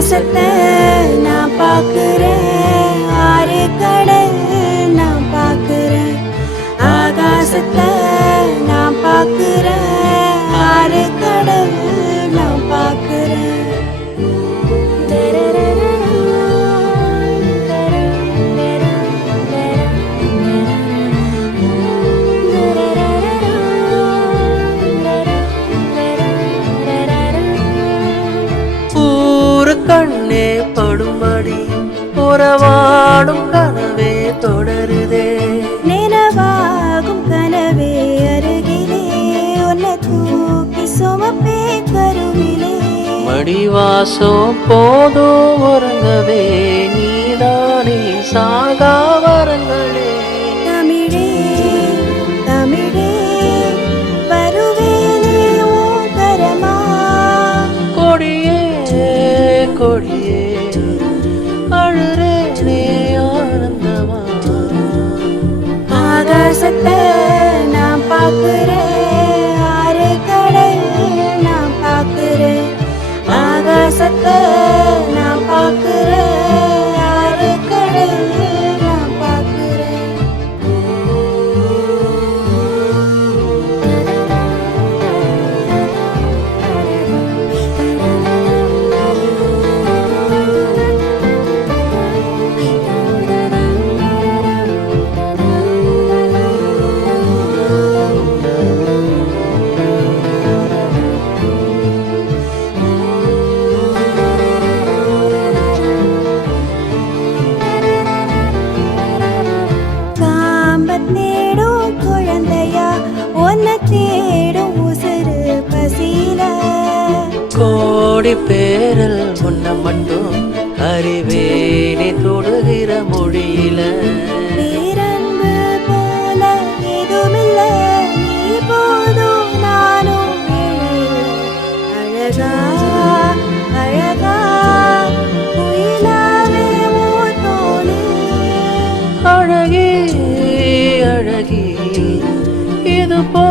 ஆகாசத்தை நான் பார்க்கிறேன், ஆறு கடல் நான் பார்க்கிறேன். ஆகாசத்தை நான் பார்க்கிறேன், ஆறு கடல் நான் பார்க்கிறேன். கண்ணே படும்படி உறவாடும் கனவே தொடருதே. நினைவாகும் கனவே அருகிலே உன்னை தூக்கி சுமப்பே கருவிலே. மடிவாசம் போதும் உறங்கவே நீதானே சாகா வரங்களே. தமிழே தமிழே வருவேனே உன் கரமா. கொடியே கொடியே அழுறேனே ஆனந்தமா. ஆகாசத்தை நான் பார்க்கிறேன், ஆறு கடல் நான் பார்க்கிறேன். ஆகாசத்தை நான் பார்க்கிறேன், ஆறு கடல் நான் பார்க்கிறேன். தேடும் குழந்தையா உன்னை தேடும் உசுறு பசியில. கோடி பேரில் உன்னை மட்டும் அறிவேனே தொடுகிற மொழியில. பேரன்பு போல எதுமில்ல, நீ போதும் நானும் அழகா அழகா குயிலாவே உன் தோளில். அழகி அழகி இது போ